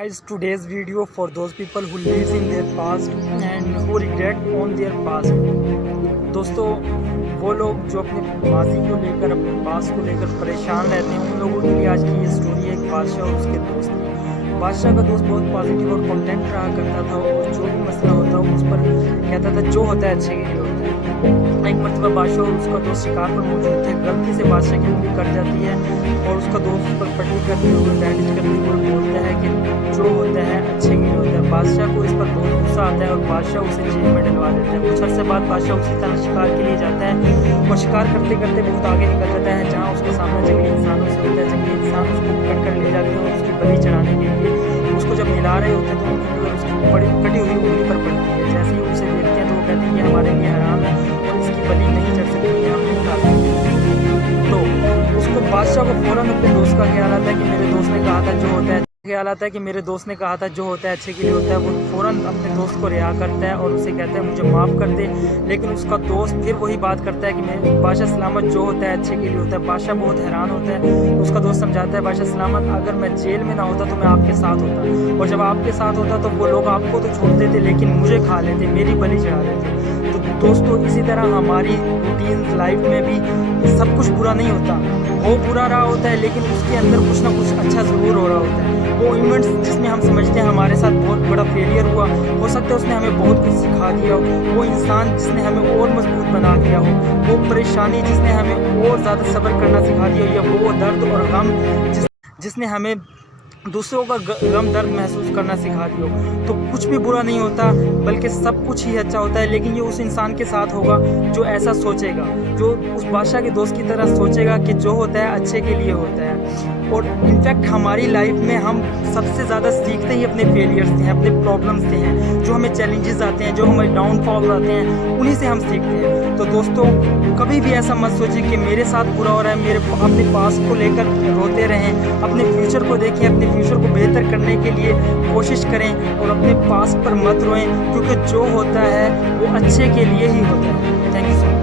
Guys, today's video for those people who lives in their past and who regret on their past. दोस्तों, वो लोग जो अपने माजी को लेकर अपने पास को लेकर परेशान रहते हैं, उन लोगों के लिए आज की ये स्टोरी है एक बादशाह और उसके दोस्त की। बादशाह का दोस्त बहुत पॉजिटिव और कंटेंट रहा करता था और जो भी मसला होता उस पर कहता था जो होता है अच्छे के लिए होता है। एक मरतबा बादशाह और उसका दोस्त शिकार पर मौजूद थे। गलती से बादशाह की उंगली कट जाती है और उसका दोस्त उस पर पट्टी करते हुए बैंडेज करते हुए बोलता है कि जो होता है अच्छे के लिए होता है। बादशाह को इस पर बहुत गुस्सा आता है और बादशाह उसे जेल में डलवा देता है। कुछ अर्से बाद बादशाह उसी तरह शिकार के लिए जाता है और शिकार करते करते बहुत आगे निकल जाता है, जहाँ उसका सामना जंगली इंसानों से होता है। जंगली इंसान उसको पकड़ कर ले जाते हैं और उसकी बलि चढ़ाने के लिए उसको जब मिला रहे होते हैं तो उनकी उसकी बड़ी कटी हुई उंगली पर पड़ती है। जैसे ही उसे देखते हैं तो वो कहते हैं ये हमारे लिए हराम है और इसकी बलि नहीं चढ़ सकती है, हम नहीं खा सकते। तो उसको बादशाह को फौरन अपने दोस्त का ख्याल आता है कि मेरे दोस्त ने कहा था जो होता है जो होता है अच्छे के लिए होता है। वो फ़ौरन अपने दोस्त को रिहा करता है और उसे कहता है मुझे माफ़ कर दे, लेकिन उसका दोस्त फिर वही बात करता है कि मैं बादशाह सलामत जो होता है अच्छे के लिए होता है। बादशाह बहुत हैरान होता है। उसका दोस्त समझाता है बादशाह सलामत अगर मैं जेल में ना होता तो मैं आपके साथ होता, और जब आपके साथ होता तो वो लोग आपको तो छोड़ देते लेकिन मुझे खा लेते, मेरी बलि चढ़ा देते। तो दोस्तों, इसी तरह हमारी रूटीन लाइफ में भी सब कुछ बुरा नहीं होता, वो बुरा रहा होता है लेकिन उसके अंदर कुछ ना कुछ अच्छा ज़रूर हो रहा होता है। वो इवेंट्स जिसमें हम समझते हैं हमारे साथ बहुत बड़ा फेलियर हुआ, हो सकता है उसने हमें बहुत कुछ सिखा दिया हो। वो इंसान जिसने हमें और मजबूत बना दिया हो, वो परेशानी जिसने हमें और ज़्यादा सब्र करना सिखा दिया हो, या वो दर्द और गम जिसने हमें दूसरों का गम दर्द महसूस करना सिखा दियो। तो कुछ भी बुरा नहीं होता बल्कि सब कुछ ही अच्छा होता है, लेकिन ये उस इंसान के साथ होगा जो ऐसा सोचेगा, जो उस बादशाह के दोस्त की तरह सोचेगा कि जो होता है अच्छे के लिए होता है। और इनफैक्ट हमारी लाइफ में हम सबसे ज़्यादा सीखते ही अपने फेलियर से हैं, अपने प्रॉब्लम से हैं। जो हमें चैलेंजेस आते हैं, जो हमें डाउनफॉल आते हैं, उन्हीं से हम सीखते हैं। तो दोस्तों, कभी भी ऐसा मत सोचिए कि मेरे साथ बुरा हो रहा है, अपने पास्ट को लेकर रोते रहें। अपने फ्यूचर को देखें, अपने फ्यूचर को बेहतर करने के लिए कोशिश करें और अपने पास्ट पर मत रोएं, क्योंकि जो होता है वो अच्छे के लिए ही होता है। Thank you so much.